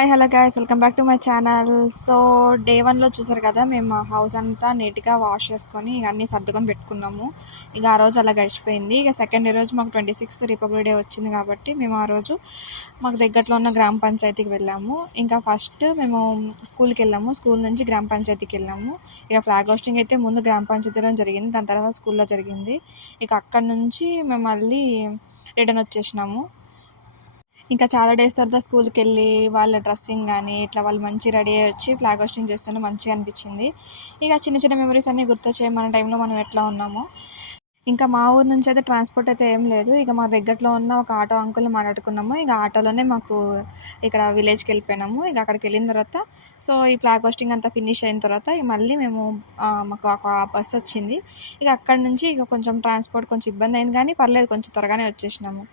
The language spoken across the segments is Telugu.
Hi hello guys, welcome back to my channel. So day 1లో చూసారు కదా, మేము హౌస్ అంతా నీట్గా వాష్ చేసుకొని ఇక అన్నీ సర్దుకొని పెట్టుకున్నాము. ఇక ఆ రోజు అలా గడిచిపోయింది. ఇక సెకండ్ డే రోజు మాకు 26th రిపబ్లిక్ డే వచ్చింది కాబట్టి మేము ఆ రోజు మాకు దగ్గరలో ఉన్న గ్రామ పంచాయతీకి వెళ్ళాము. ఇంకా ఫస్ట్ మేము స్కూల్కి వెళ్ళాము, స్కూల్ నుంచి గ్రామ పంచాయతీకి వెళ్ళాము. ఇక ఫ్లాగ్ హోస్టింగ్ అయితే ముందు గ్రామ పంచాయతీలో జరిగింది, దాని తర్వాత స్కూల్లో జరిగింది. ఇక అక్కడ నుంచి మేము మళ్ళీ రిటర్న్ వచ్చేసినాము. ఇంకా చాలా డేస్ తర్వాత స్కూల్కి వెళ్ళి వాళ్ళ డ్రెస్సింగ్ కానీ ఇట్లా వాళ్ళు మంచి రెడీ అయ్యి వచ్చి ఫ్లాగ్ హోస్టింగ్ చేస్తుంటే మంచిగా అనిపించింది. ఇక చిన్న చిన్న మెమరీస్ అన్నీ గుర్తొచ్చాయి, మన టైంలో మనం ఎట్లా ఉన్నామో. ఇంకా మా ఊరు నుంచి అయితే ట్రాన్స్పోర్ట్ అయితే ఏం లేదు. ఇక మా దగ్గరలో ఉన్న ఒక ఆటో అంకుల్ని మాట్లాడుకున్నాము. ఇక ఆటోలోనే మాకు ఇక్కడ విలేజ్కి వెళ్ళిపోయినాము. ఇక అక్కడికి వెళ్ళిన తర్వాత సో ఈ ఫ్లాగ్ హోస్టింగ్ అంతా ఫినిష్ అయిన తర్వాత ఇక మళ్ళీ మేము మాకు ఒక బస్ వచ్చింది. ఇక అక్కడి నుంచి ఇక కొంచెం ట్రాన్స్పోర్ట్ కొంచెం ఇబ్బంది అయింది, కానీ పర్లేదు, కొంచెం త్వరగానే వచ్చేసినాము.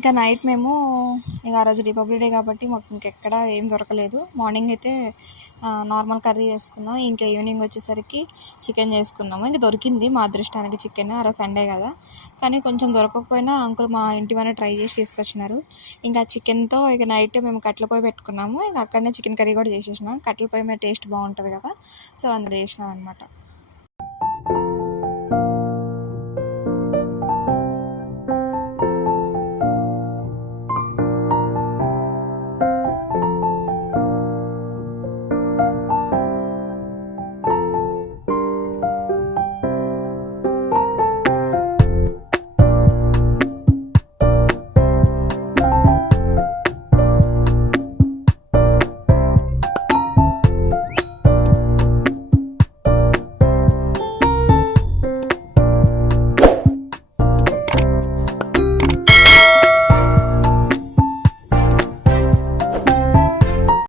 ఇంకా నైట్ మేము ఇక ఆ రోజు రిపబ్లిక్ డే కాబట్టి మాకు ఇంకెక్కడ ఏం దొరకలేదు. మార్నింగ్ అయితే నార్మల్ కర్రీ చేసుకున్నాం. ఇంకా ఈవినింగ్ వచ్చేసరికి చికెన్ చేసుకున్నాము. ఇంకా దొరికింది మా అదృష్టానికి చికెన్, ఆ రోజు సండే కదా. కానీ కొంచెం దొరకకపోయినా అంకుల్ మా ఇంటి వల్ల ట్రై చేసి తీసుకొచ్చినారు. ఇంకా చికెన్తో ఇక నైట్ మేము కట్టెల పొయ్యి పెట్టుకున్నాము. ఇంకా అక్కడనే చికెన్ కర్రీ కూడా చేసేసినాం. కట్టెల పొయ్యి మీద టేస్ట్ బాగుంటుంది కదా, సో అందులో చేసినాం అనమాట.